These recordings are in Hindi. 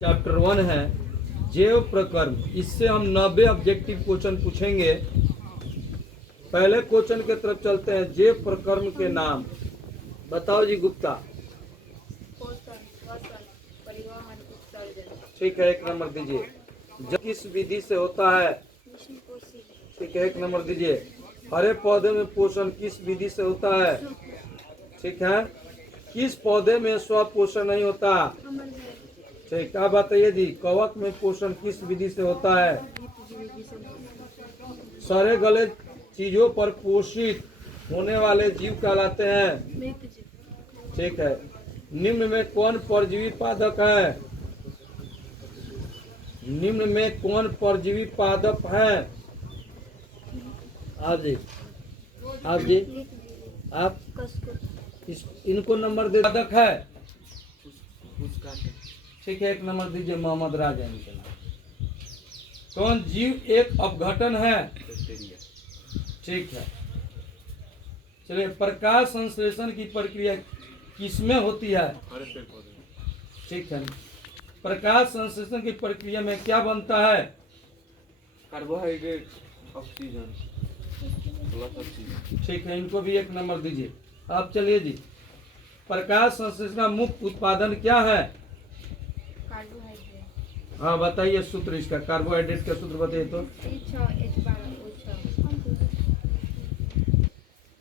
चैप्टर 1 है जैव प्रकर्म। इससे हम 90 ऑब्जेक्टिव क्वेश्चन पूछेंगे। पहले क्वेश्चन के तरफ चलते हैं। जैव प्रकर्म के नाम बताओ जी गुप्ता। ठीक है, 1 नंबर दीजिए। जब किस विधि से होता है? ठीक है, 1 नंबर दीजिए। हरे पौधे में पोषण किस विधि से होता है? ठीक है। किस पौधे में स्वपोषण नहीं होता? ठीक, क्या बताइए जी। कवक में पोषण किस विधि से होता है? सड़े गले चीजों पर पोषित होने वाले जीव कहलाते हैं। ठीक है। निम्न में कौन परजीवी पादप है? निम्न में कौन परजीवी पादप है? आप जी, आप जी, आप इनको नंबर दे। पादप है। ठीक है, 1 नंबर दीजिए। मोहम्मद राजा इनके नाम। कौन जीव एक अपघटन है? ठीक है। चलिए, प्रकाश संश्लेषण की प्रक्रिया किसमें होती है? ठीक है। प्रकाश संश्लेषण की प्रक्रिया में क्या बनता है? Carbohydrate, oxygen plus oxygen. ठीक है, इनको भी 1 नंबर दीजिए। अब चलिए जी, प्रकाश संश्लेषण का मुख्य उत्पादन क्या है? कार्बोहाइड्रेट। हाँ बताइए सूत्र इसका। कार्बोहाइड्रेट का सूत्र बताइए तो।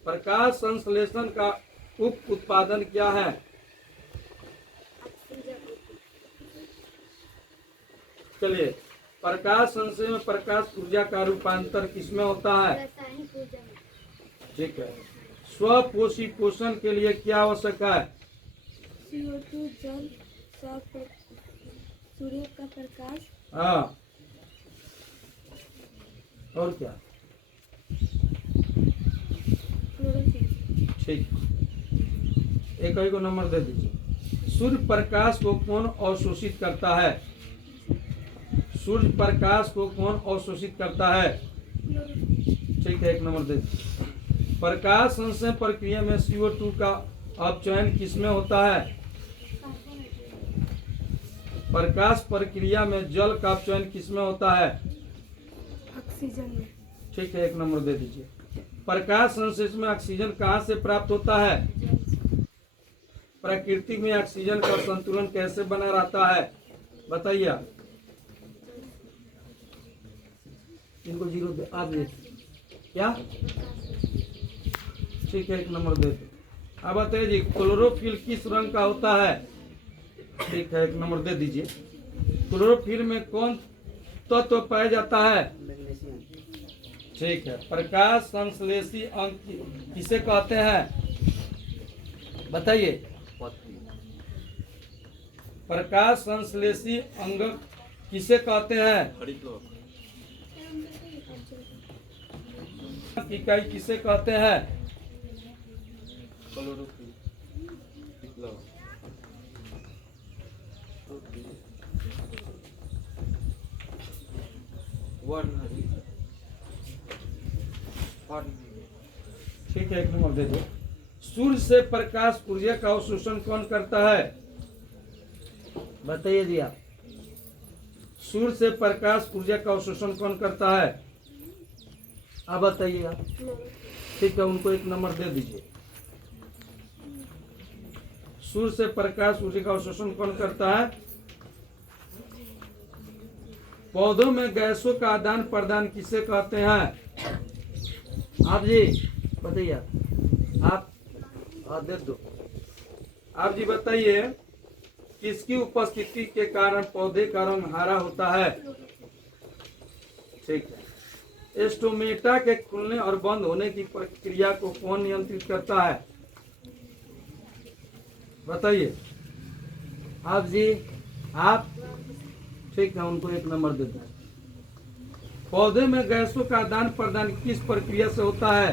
प्रकाश संश्लेषण का उप उत्पादन क्या है? चलिए, प्रकाश संश्लेषण में प्रकाश ऊर्जा का रूपांतर किसमें होता है? ठीक है। स्वपोषी पोषण के लिए क्या आवश्यक है? CO2, जल, सूर्य का प्रकाश। हाँ, और क्या? ठीक, एक ही को नंबर दे दीजिए। सूर्य प्रकाश को कौन अवशोषित करता है? सूर्य प्रकाश को कौन अवशोषित करता है? ठीक है, 1 नंबर दे दीजिए। प्रकाश संश्लेषण प्रक्रिया में CO2 का अपचयन किसमें होता है? प्रकाश प्रक्रिया में जल का अपचयन किसमें होता है? ऑक्सीजन में। ठीक है, 1 नंबर दे दीजिए। प्रकाश संश्लेषण में ऑक्सीजन कहाँ से प्राप्त होता है? प्रकृति में ऑक्सीजन का संतुलन कैसे बना रहता है? बताइए। इनको 0 दे। आप दे क्या? ठीक है, 1 नंबर दे दो। अब बताइए जी, क्लोरोफिल किस रंग का होता है? ठीक है, 1 नंबर दे दीजिए। क्लोरोफिल में कौन तत्व पाया जाता है? ठीक है। प्रकाश संश्लेषी अंग किसे कहते हैं? बताइए। प्रकाश संश्लेषी अंग किसे कहते हैं? इकाई किसे कहते हैं? ठीक है, 1 नंबर दे दो। सूर्य से प्रकाश ऊर्जा का अवशोषण कौन करता है? बताइए जी आप। सूर्य से प्रकाश ऊर्जा का अवशोषण कौन करता है? आप बताइएगा। ठीक है, उनको 1 नंबर दे दीजिए। सूर्य से प्रकाश ऊर्जा का अवशोषण कौन करता है? पौधों में गैसों का आदान प्रदान किसे कहते हैं? आप जी बताइए। आप दे दो। आप जी बताइए, किसकी उपस्थिति के कारण पौधे का रंग हरा होता है? ठीक है। स्टोमेटा के खुलने और बंद होने की प्रक्रिया को कौन नियंत्रित करता है? बताइए। आप जी, आप। ठीक है, उनको 1 नंबर दे दो। पौधे में गैसों का आदान प्रदान किस प्रक्रिया से होता है?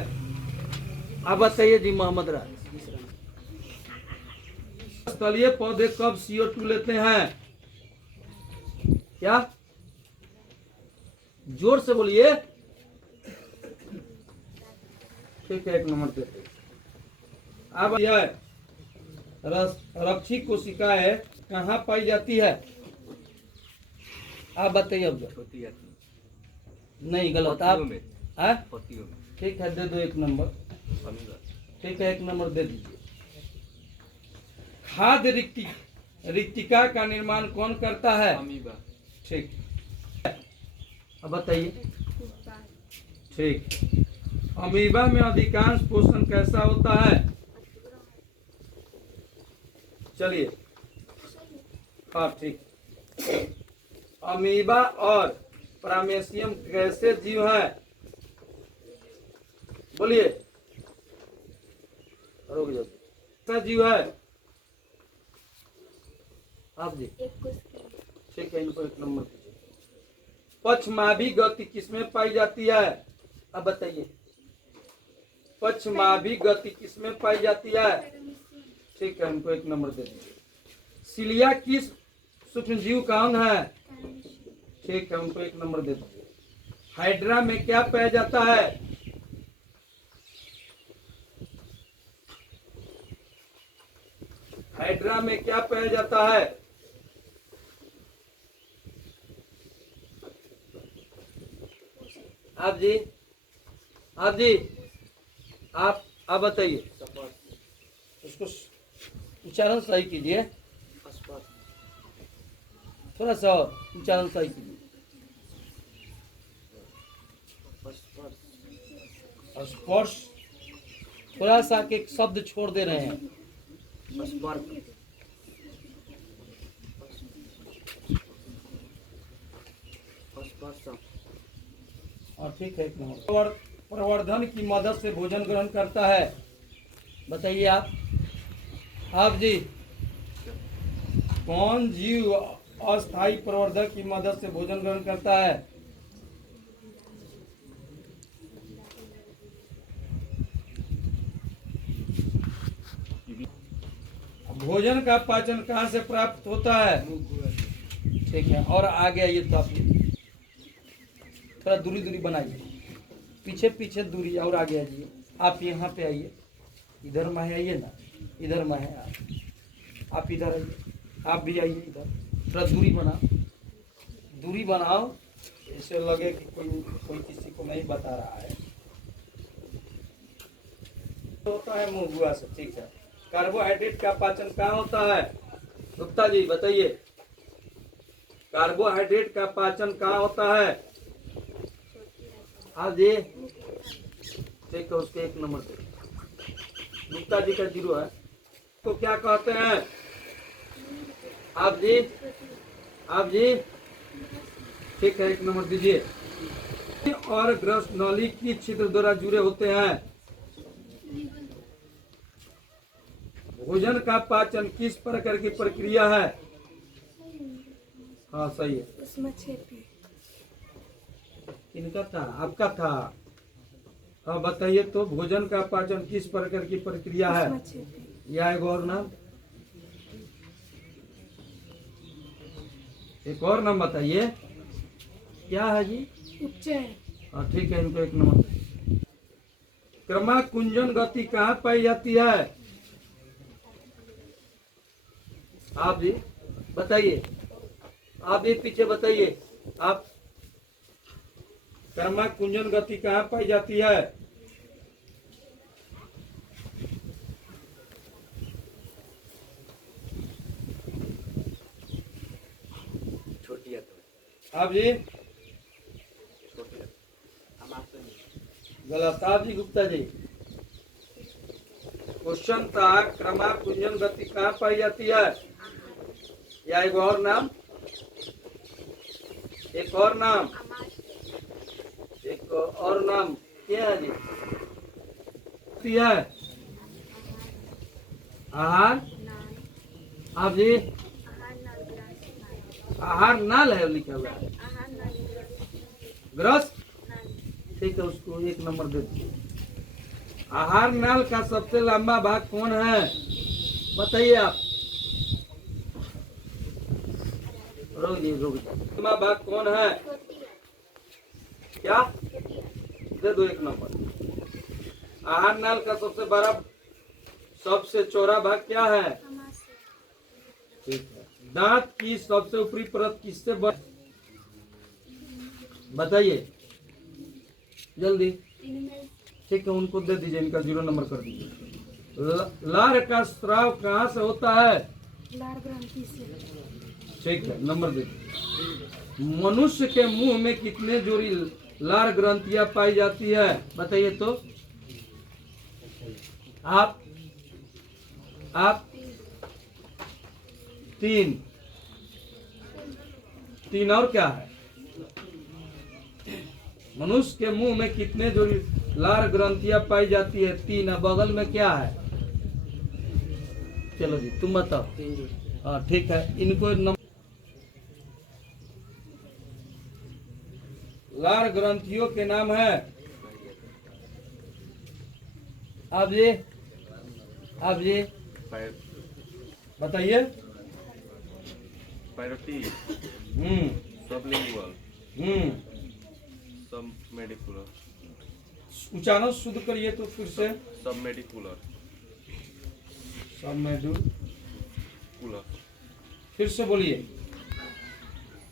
आप बताइए जी मोहम्मद राज। स्थलीय पौधे कब CO2 लेते हैं? क्या? जोर से बोलिए। ठीक है, 1 नंबर देते। अब यह रक्षी कोशिकाएं कहाँ पाई जाती है? आप बताइए अब जो। छोटी आती नहीं गलत आप। पतियों में हाँ पतियों में ठीक है, दे दो एक नंबर। अमीबा ठीक है, एक नंबर दे दीजिए। खाद्य रिक्तिका का निर्माण कौन करता है? अमीबा ठीक। अब बताइए। उत्पाद ठीक। अमीबा में अधिकांश पोषण कैसा होता है? चलिए। हाँ ठीक। अमीबा और प्रामेशियम कैसे जीव है? बोलिए। रुक जाओ। कैसा जीव है? आप जी। एक कुछ ठीक है, इनको एक नंबर दीजिए। पक्षमाभी गति किसमें पाई जाती है? अब बताइए। पक्षमाभी गति किसमें पाई जाती है? ठीक है, इनको एक नंबर दे दीजिए। सिलिया किस सूक्ष्मजीव का अंग है? ठीक है, उनको एक नंबर दे दीजिए। हाइड्रा में क्या पाया जाता है? हाइड्रा में क्या पाया जाता है? आप जी। आप जी। आप बताइए। उसको उच्चारण सही कीजिए, थोड़ा सा उच्चारण सही कीजिए। स्पर्श, थोड़ा सा एक शब्द छोड़ दे रहे हैं। और ठीक है, एक नंबर। प्रवर्धन की मदद से भोजन ग्रहण करता है। बताइए आप। आप जी। कौन जीव अस्थायी प्रवर्धक की मदद से भोजन ग्रहण करता है? भोजन का पाचन कहाँ से प्राप्त होता है? ठीक है, और आगे आइए तो आप थोड़ा दूरी दूरी बनाइए, पीछे पीछे दूरी, और आगे आइए। आप यहाँ पे आइए, इधर में आइए ना, इधर में है आप इधर आइए, आप भी आइए इधर। थोड़ा दूरी बनाओ, ऐसे लगे कि कोई किसी को नहीं बता रहा है। होता है मुंह से। ठीक है। कार्बोहाइड्रेट का पाचन कहाँ होता है? गुप्ता जी बताइए। कार्बोहाइड्रेट का पाचन कहाँ होता है? हाँ जी। ठीक है, उसके एक नंबर से। गुप्ता जी का 0 है। तो क्या कहते हैं? आप जी। आप जी। ठीक है, एक नंबर दीजिए। और ग्रस्त नली की छिद्र द्वारा जुड़े होते हैं। भोजन का पाचन किस प्रकार की प्रक्रिया है? हाँ सही है। उसमें छेपी इनका था, आपका था। हाँ बताइए तो, भोजन का पाचन किस प्रकार की प्रक्रिया है? उसमें छेपी या एक और नाम? एक और नाम बताइए, क्या है जी? उपचय हाँ ठीक है, इनको एक नंबर। क्रमाकुंजन गति कहाँ पाई जाती है? आप जी बताइए। आप भी पीछे बताइए। आप क्रमाकुंजन गति कहाँ पाई जाती है? छोटी आप जी छोटी हम आपसे नहीं गलत। आप जी गुप्ता जी। क्वेश्चन था क्रमाकुंजन गति कहाँ पाई जाती है? या एक और नाम? एक और नाम? एक और नाम क्या है जी? है आहार। आप जी। आहार नाल है लिखा हुआ है। ग्रस। ठीक है, उसको एक नंबर दे दीजिए। आहार नाल का सबसे लंबा भाग कौन है? बताइए आप। रुक जाइए। लंबा भाग कौन है? क्या? दे दो एक नंबर। आहार नाल का सबसे बड़ा, सबसे चौड़ा भाग क्या है? ठीक है। दांत की सबसे ऊपरी परत किससे बन? बताइए जल्दी। इनमें ठीक है, उनको दे दीजिए, इनका 0 नंबर कर दीजिए। लार का स्राव कहाँ से होता है? लार ग्रंथि से। ठीक है, नंबर देखिए। मनुष्य के मुंह में कितने जोड़ी लार ग्रंथियां पाई जाती है? बताइए तो। आप 3 3 और क्या है? मनुष्य के मुंह में कितने जोड़ी लार ग्रंथियां पाई जाती है? 3। अब बगल में क्या है? चलो जी तुम बताओ। 3 जोड़ी। हाँ ठीक है, इनको लार ग्रंथियों के नाम है। आप जी बताइए। पायरोटी, हम्म सबलिंगुअल, हम्म सबमेडिकुलर, उच्चारण शुद्ध करिए तो फिर से। सबमेडिकुलर, सबमेडुल, कुलर, फिर से बोलिए।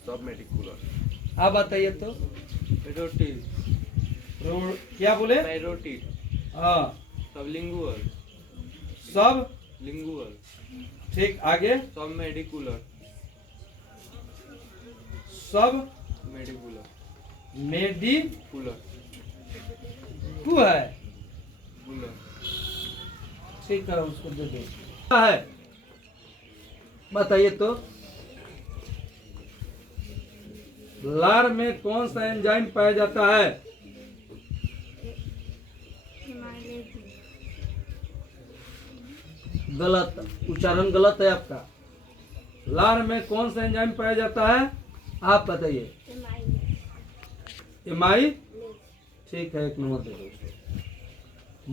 सबमेडिकुलर। आप बताइए तो। पायरोटी, क्या बोले? पायरोटी, हाँ, सबलिंगुअल, सब लिंगुअल, ठीक। आगे सबमेडिकुलर, सब मेडिकुलर, मेडी कुलर, कु है। कुलर। ठीक है, उसको दे दो। क्या है बताइए तो। लार में कौन सा एंजाइम पाया जाता है? हिमालय की। गलत, उच्चारण गलत है आपका। लार में कौन सा एंजाइम पाया जाता है? आप बताइए। एमाई। ठीक है, 1 नंबर दे दो।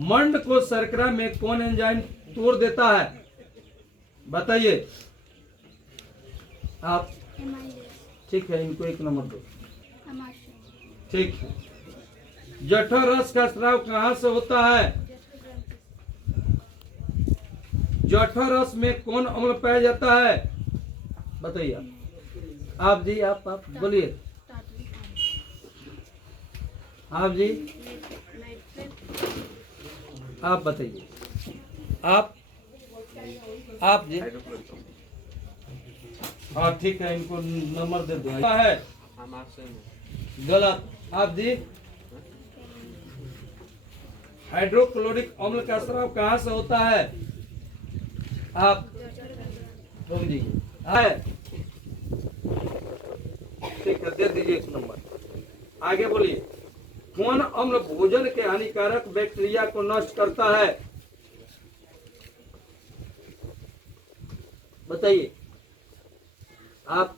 मंड को शर्करा में कौन एंजाइम तोड़ देता है? बताइए आप। ठीक है, इनको 1 नंबर दो। ठीक है। जठर रस का स्राव कहाँ से होता है? जठर रस में कौन अम्ल पाया जाता है? बताइए आप जी। आप बोलिए। आप जी, आप बताइए। आप जी। हाँ ठीक है, इनको नंबर दे दो। है गलत। आप जी। हाइड्रोक्लोरिक अम्ल का स्राव कहाँ से होता है? आप रुक जी। है ठीक है, दे दीजिए 1 नंबर। आगे बोलिए। कौन अम्ल भोजन के हानिकारक बैक्टीरिया को नष्ट करता है? बताइए आप।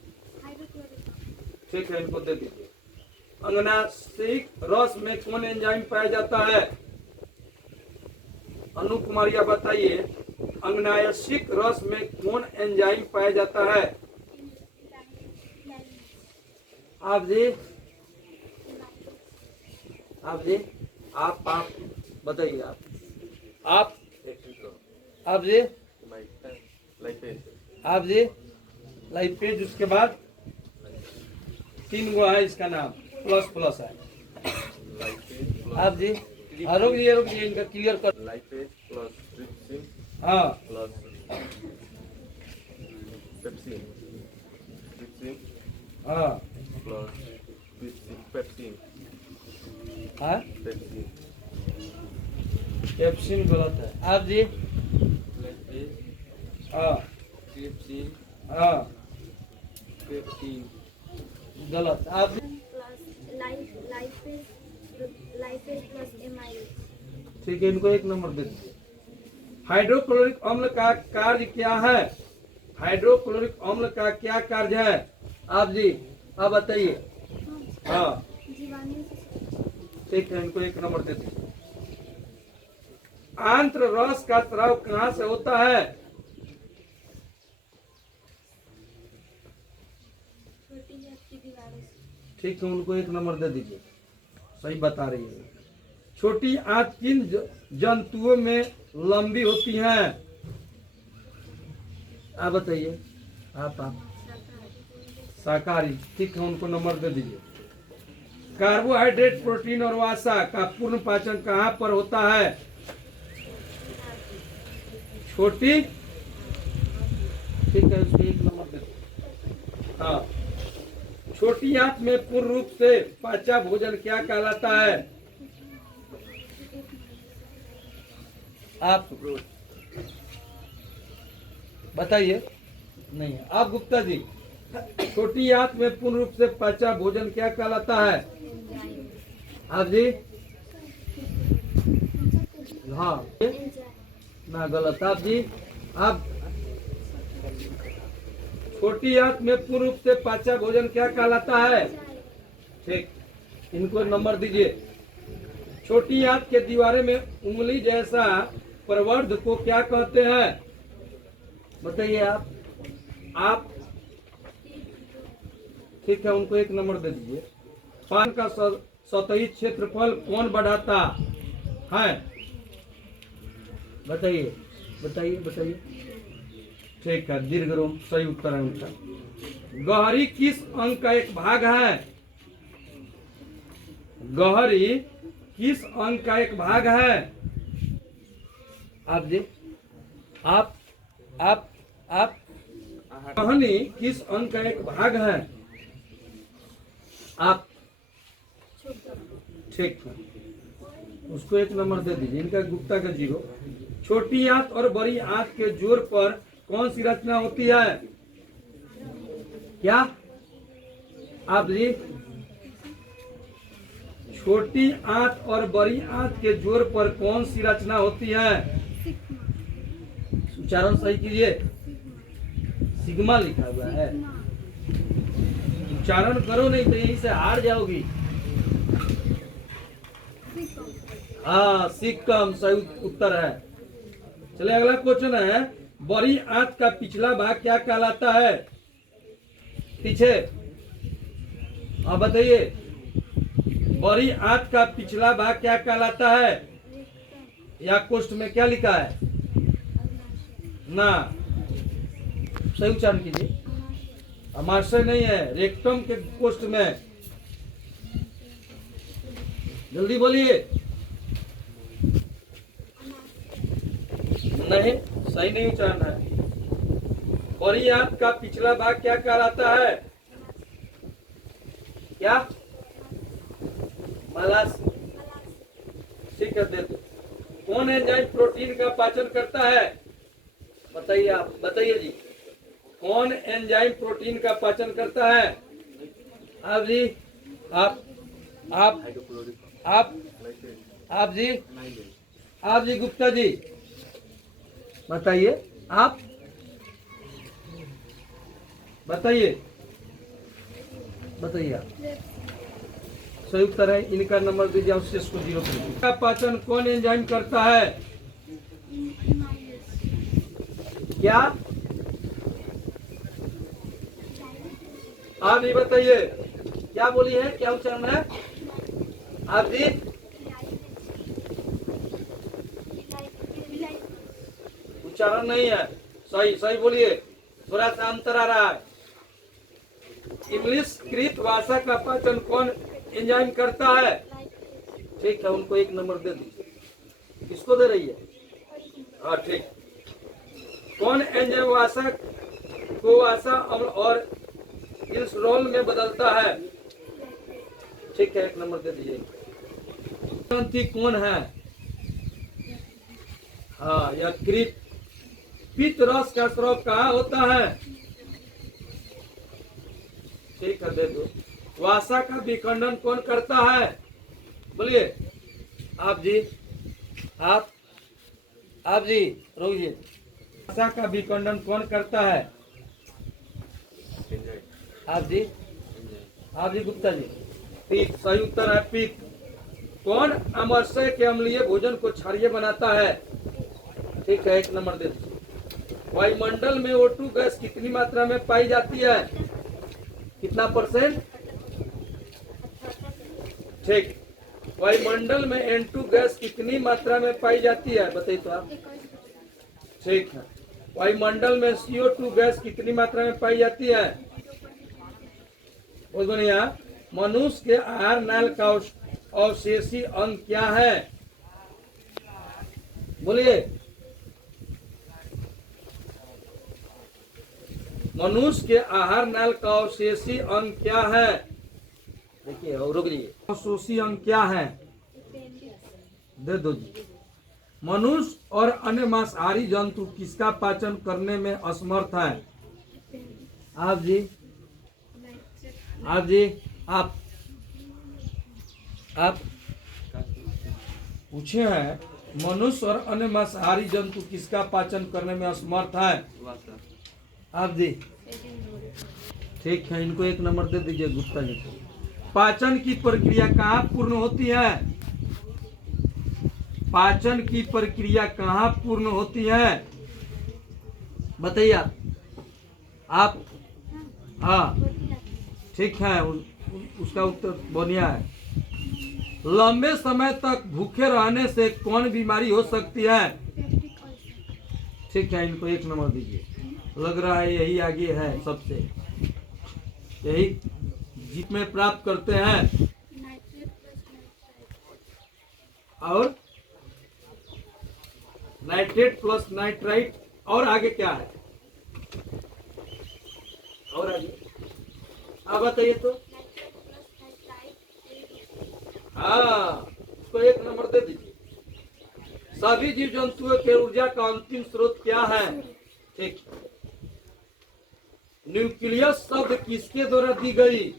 ठीक है, इनको दे दीजिए। अंगनासिक रस में कौन एंजाइम पाया जाता है? अनु कुमारिया बताइए। अंगनासिक रस में कौन एंजाइम पाया जाता है? आप जी। आप जी। आप बताइए। आप जी। आप जी। लाइपेज, उसके बाद 3 गो है, इसका नाम प्लस है। आप जी। रुक जी, इनका क्लियर कर। लाइपेज प्लस ट्रिप्सिन हाँ प्लस पेप्सिन, ट्रिप्सिन हाँ प्लस पेप्सिन, हाँ। पेप्सिन, पेप्सिन गलत है। आप जी। लाइपेज, हाँ ट्रिप्सिन, हाँ पेप्सिन, गलत। आप जी। ठीक है, इनको 1 नंबर दे दीजिए। हाइड्रोक्लोरिक अम्ल का कार्य क्या है? हाइड्रोक्लोरिक अम्ल का क्या कार्य है? आप जी, आप बताइए। हाँ ठीक है, इनको 1 नंबर दे दीजिए। आंत्र रस का स्राव कहाँ से होता है? ठीक है, उनको 1 नंबर दे दीजिए। सही बता रही है। छोटी आंत किन जंतुओं में लंबी होती हैं? आप बताइए। आप शाकाहारी। ठीक है, उनको नंबर दे दीजिए। कार्बोहाइड्रेट, प्रोटीन और वसा का पूर्ण पाचन कहाँ पर होता है? छोटी, ठीक है, उसको 1 नंबर दे दो। हाँ, छोटी आंत में पूर्ण रूप से पाचा भोजन क्या कहलाता है? आप बताइए। नहीं, आप गुप्ता जी, छोटी आंत में पूर्ण रूप से पचा भोजन क्या कहलाता है? आप जी? हाँ, ना गलत। आप जी? आप छोटी आंत में पूर्ण रूप से पचा भोजन क्या कहलाता है? ठीक, इनको नंबर दीजिए। छोटी आंत के दीवारे में उंगली जैसा प्रवर्ध को क्या कहते हैं? बताइए आप ठीक है, उनको 1 नंबर दे दीजिए। पान का सतही क्षेत्रफल कौन बढ़ाता है? बताइए बताइए बताइए। ठीक है, दीर्घरोम सही उत्तर है उनका। गहरी किस अंग का एक भाग है? गहरी किस अंग का एक भाग है? आप जी? आप गहनी किस अंग का एक भाग है? आप ठीक है, उसको 1 नंबर दे दीजिए। इनका गुप्ता का 0। छोटी आंत और बड़ी आंत के जोड़ पर कौन सी रचना होती है? क्या आप जी? छोटी आंत और बड़ी आंत के जोड़ पर कौन सी रचना होती है? उच्चारण सही कीजिए। सिग्मा लिखा हुआ है, उच्चारण करो, नहीं तो यहीं से हार जाओगी। हाँ, सिक्कम सही उत्तर है। चले, अगला क्वेश्चन है, बड़ी आंत का पिछला भाग क्या कहलाता है? पीछे, हाँ बताइए। बड़ी आंत का पिछला भाग क्या कहलाता है? या कोष्ठ में क्या लिखा है? ना, सही उच्चारण कीजिए। अमाशय नहीं है, रेक्टम के कोष्ठ में। जल्दी बोलिए। नहीं, सही नहीं उच्चारण है। बड़ी आंत का पिछला भाग क्या कहलाता है? क्या? मलाशय। ठीक है, दे दो। कौन एंजाइम प्रोटीन का पाचन करता है? बताइए, आप बताइए जी। कौन एंजाइम प्रोटीन का पाचन करता है? आप जी? आप जी? आप जी गुप्ता जी, बताइए। आप बताइए बताइए। आप सही उत्तर है। इनका नंबर दीजिए, शेष को 0 कर दीजिए। का पाचन कौन एंजाइम करता है? क्या आप ये बताइए, क्या बोली है, क्या उच्चारण है? आप जी? उच्चारण नहीं है, सही सही बोलिए, थोड़ा सा अंतर आ रहा है। इंग्लिश कृत भाषा का पाचन कौन एंजाइम करता है? ठीक है, उनको 1 नंबर दे दीजिए। किसको दे रही है? हाँ, ठीक। कौन एंजाइम वसा को वसा अम्ल और ग्लिसरॉल में बदलता है? ठीक है, 1 नंबर दे दीजिए। ग्रंथि कौन है? हाँ, यह कृत। पित्त रस का स्राव कहाँ होता है? ठीक है, दे दो। वासा का विखंडन कौन करता है? बोलिए। आप जी? आप जी रोकिए। वासा का विखंडन कौन करता है? आप जी? आप जी गुप्ता जी? पित्त, सही उत्तर है, पित्त। कौन अमाशय के अम्लीय भोजन को क्षारीय बनाता है? ठीक है, 1 नंबर दे दीजिए। वायुमंडल में O2 गैस कितनी मात्रा में पाई जाती है? कितना %? ठीक। वायुमंडल में N2 गैस कितनी मात्रा में पाई जाती है? बताइए तो आप। ठीक है। वायुमंडल में CO2 गैस कितनी मात्रा में पाई जाती है? बहुत बढ़िया। मनुष्य के आहार नाल का अवशेषी अंग क्या है? बोलिए। मनुष्य के आहार नाल का अवशेषी अंग क्या है? देखिए और रुक जाइए। अवशोषी अंग क्या है? दे दो जी। मनुष्य और अन्य मांसाहारी जंतु किसका पाचन करने में असमर्थ है? आप जी, आप जी, आप पूछे हैं मनुष्य और अन्य मांसाहारी जंतु किसका पाचन करने में असमर्थ है? वाता। आप जी, ठीक है, इनको 1 नंबर दे दीजिए गुप्ता जी को। पाचन की प्रक्रिया कहाँ पूर्ण होती है? पाचन की प्रक्रिया कहाँ पूर्ण होती है? बताइए आप। हाँ ठीक है, उसका उत्तर बढ़िया है। लंबे समय तक भूखे रहने से कौन बीमारी हो सकती है? ठीक है, इनको 1 नंबर दीजिए। लग रहा है यही आगे है सबसे, यही जीत में प्राप्त करते हैं। और नाइट्रेट प्लस नाइट्राइट, और आगे क्या है? और आगे आप बताइए तो। हाँ, इसको 1 नंबर दे दीजिए। सभी जीव जंतुओं के ऊर्जा का अंतिम स्रोत क्या है? ठीक। न्यूक्लियस शब्द किसके द्वारा दी गई?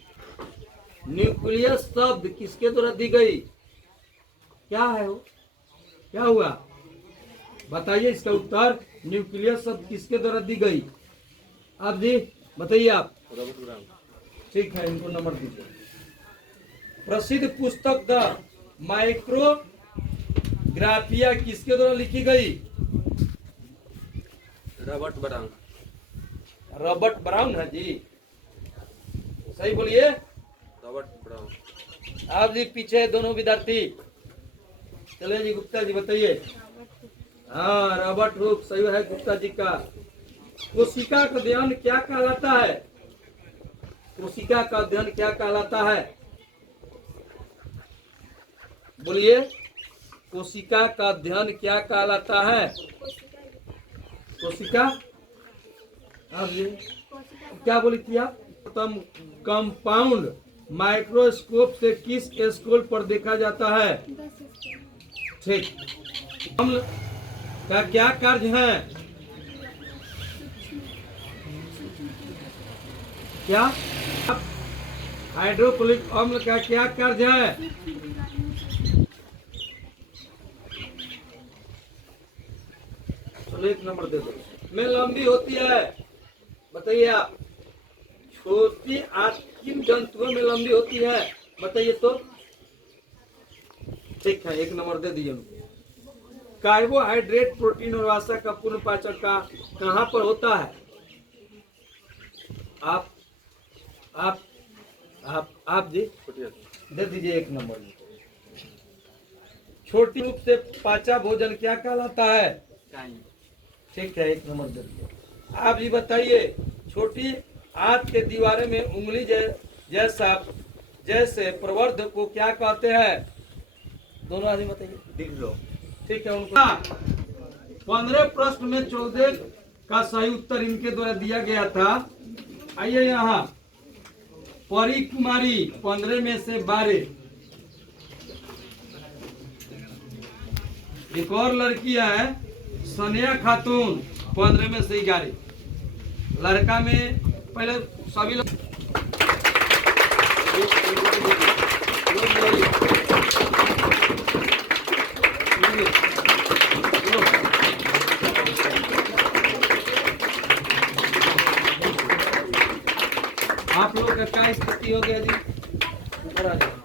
न्यूक्लियस शब्द किसके द्वारा दी गई? क्या है वो? क्या हुआ? बताइए इसका उत्तर। न्यूक्लियस शब्द किसके द्वारा दी गई? आप जी बताइए आप। Robert brown. ठीक है, इनको नंबर दीजिए। प्रसिद्ध पुस्तक द माइक्रोग्राफिया किसके द्वारा लिखी गई? Robert brown. रॉबर्ट ब्राउन है जी, सही बोलिए। Robert brown. आप जी पीछे दोनों विद्यार्थी। चलिए जी गुप्ता जी बताइए। हाँ, रॉबर्ट हुक सही है गुप्ता जी का। कोशिका का अध्ययन क्या कहलाता है? कोशिका का अध्ययन क्या कहलाता है? बोलिए। कोशिका का अध्ययन क्या कहलाता है? कोशिका। आप जी क्या बोली थी आप? कंपाउंड माइक्रोस्कोप से किस स्केल पर देखा जाता है? ठीक। अम्ल का क्या कार्य है? क्या? हाइड्रोक्लोरिक अम्ल का क्या कार्य है? चलो 1 नंबर दे दो। में लंबी होती है, बताइए आप। छोटी आंत किन जंतुओं में लंबी होती है? बताइए तो। ठीक है, 1 नंबर दे दीजिए उनको। कार्बोहाइड्रेट, प्रोटीन और वसा का पूर्ण पाचन का कहाँ पर होता है? आप जी दे दीजिए 1 नंबर। छोटी रूप से पाचा भोजन क्या कहलाता है? ठीक है, 1 नंबर दे दीजिए। आप जी बताइए। छोटी आंत के दीवारे में उंगली जैसे प्रवर्ध को क्या कहते हैं? दोनों आदमी बताइए। ठीक है, उनको 15 प्रश्न में 14 का सही उत्तर इनके द्वारा दिया गया था। आइए यहाँ। परी कुमारी 15 में से 12। एक और लड़की है सनिया खातून 15 में से 11। लड़का में पहले सभी लोग आप लोग का क्या स्थिति हो गया जी? ऊपर आ जाओ।